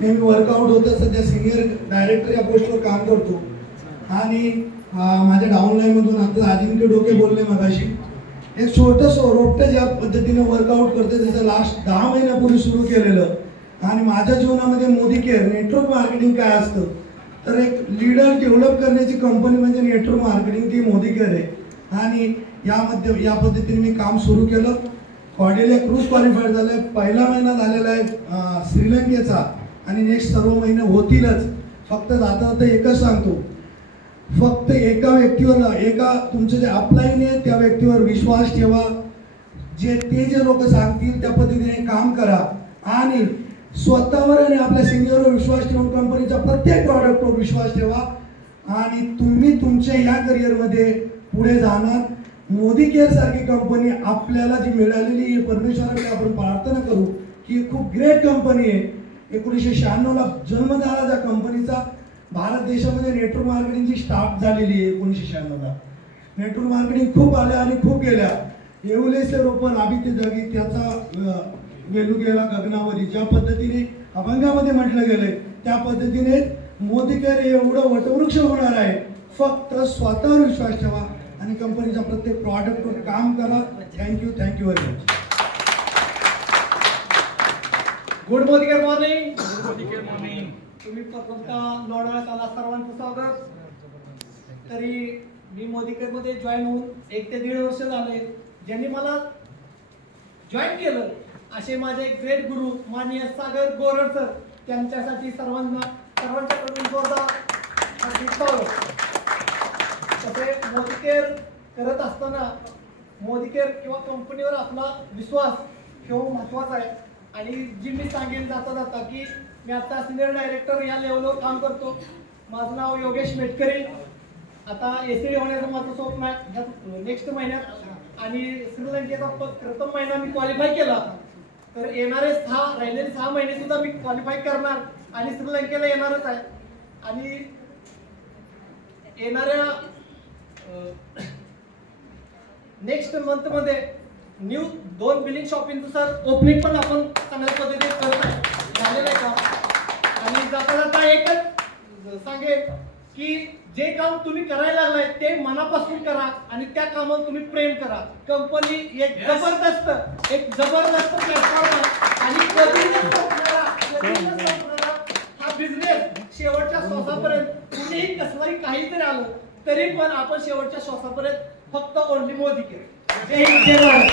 मी workout होतं, सध्या senior director या पोस्टवर काम करतो आणि माझ्या डाऊनलाईन मधून आता अजिंक्य डोके बोलले मगाशी एक छोटंसं रोपटं ज्या पद्धतीने वर्कआउट करते त्याचं लास्ट 10 महिन्यापूर्वी सुरू केलेलं आणि माझ्या जीवनामध्ये मोदी केअर नेटवर्क मार्केटिंग काय असतं तर एक लीडर डेव्हलप करण्याची कंपनी म्हणजे नेटवर्क मार्केटिंग ती मोदी केअर आहे आणि यामध्ये या पद्धतीने मी काम सुरू केलं. कॉर्डेलिया क्रूज क्वालिफाईड झालाय, पहिला महिना झालेला आहे श्रीलंकेचा आणि नेक्स्ट सर्व महिने होतीलच. फक्त जाता जाता एकच सांगतो, फक्त एका व्यक्तीवर एका तुमचे जे अपलाईन आहे त्या व्यक्तीवर विश्वास ठेवा. जे लोक सांगतील त्या पद्धतीने काम करा आणि स्वतःवर आणि आपल्या सिनियरवर विश्वास ठेवून कंपनीच्या प्रत्येक प्रॉडक्टवर विश्वास ठेवा आणि तुम्ही तुमच्या या करिअरमध्ये पुढे जाणार. मोदी केअर सारखी कंपनी आपल्याला जी मिळालेली परमेश्वराकडे आपण प्रार्थना करू की खूप ग्रेट कंपनी आहे. 1996 जन्म झाला त्या कंपनीचा. भारत देशामध्ये नेटवर्क मार्केटिंगची स्टार्ट झालेली आहे 1996. नेटवर्क मार्केटिंग खूप आल्या आणि खूप गेल्या. एवलेसे रोपण आबिते जागी त्याचा वेलू गेला गगनावरी. ज्या पद्धतीने अभंगामध्ये म्हटलं गेलंय त्या पद्धतीने मोदी केअर एवढं वटवृक्ष होणार आहे. फक्त स्वतःवर विश्वास ठेवा आणि कंपनीच्या प्रत्येक प्रॉडक्टवर काम करा. Thank you very much. Good Modi care morning. तुम्ही प्रथमतः लोणावळ्यात आला, सर्वांचं स्वागत. तरी मी मोदी केअर मध्ये जॉईन होऊन 1 ते 1.5 वर्ष झाले. ज्यांनी मला जॉईन केलं असे माझे ग्रेट गुरु माननीय सागर गोरड सर, त्यांच्यासाठी सर्वांच्याकडून जोरदार तसे मोदी केअर करत असताना मोदी केअर किंवा कंपनीवर आपला विश्वास ठेवणं महत्वाचा आहे. आणि जी मी सांगेन जाता की मी आता सिनियर डायरेक्टर या लेवलवर काम करतो. माझं नाव योगेश मेटकरी. आता एसीडी होण्याचं माझं स्वप्न आहे नेक्स्ट महिन्यात आणि श्रीलंकेचा प्रथम महिना मी क्वालिफाय केला तर येणारे राहिलेले 6 महिने सुद्धा मी क्वालिफाय करणार आणि श्रीलंकेला येणारच आहे. आणि येणाऱ्या नेक्स्ट मंथ मध्ये न्यू 2 बिलिंग शॉपिंगचं सर ओपनिंग पण आपण चांगल्या पद्धतीने करत आहे, झालेलं आहे काम. आणि जाता एकच सांगेन की जे काम तुम्ही करायला लागलाय ते मनापासून करा आणि त्या कामावर तुम्ही प्रेम करा. कंपनी एक जबरदस्त प्लॅटफॉर्म आहे आणि कधीच संपणारा हा बिझनेस शेवटच्या श्वासापर्यंत. कुणीही कसलाही काही जरी आलं तरी पण आपण शेवटच्या श्वासापर्यंत फक्त ओनली मोदी केअर. जय हिंद जय भारत.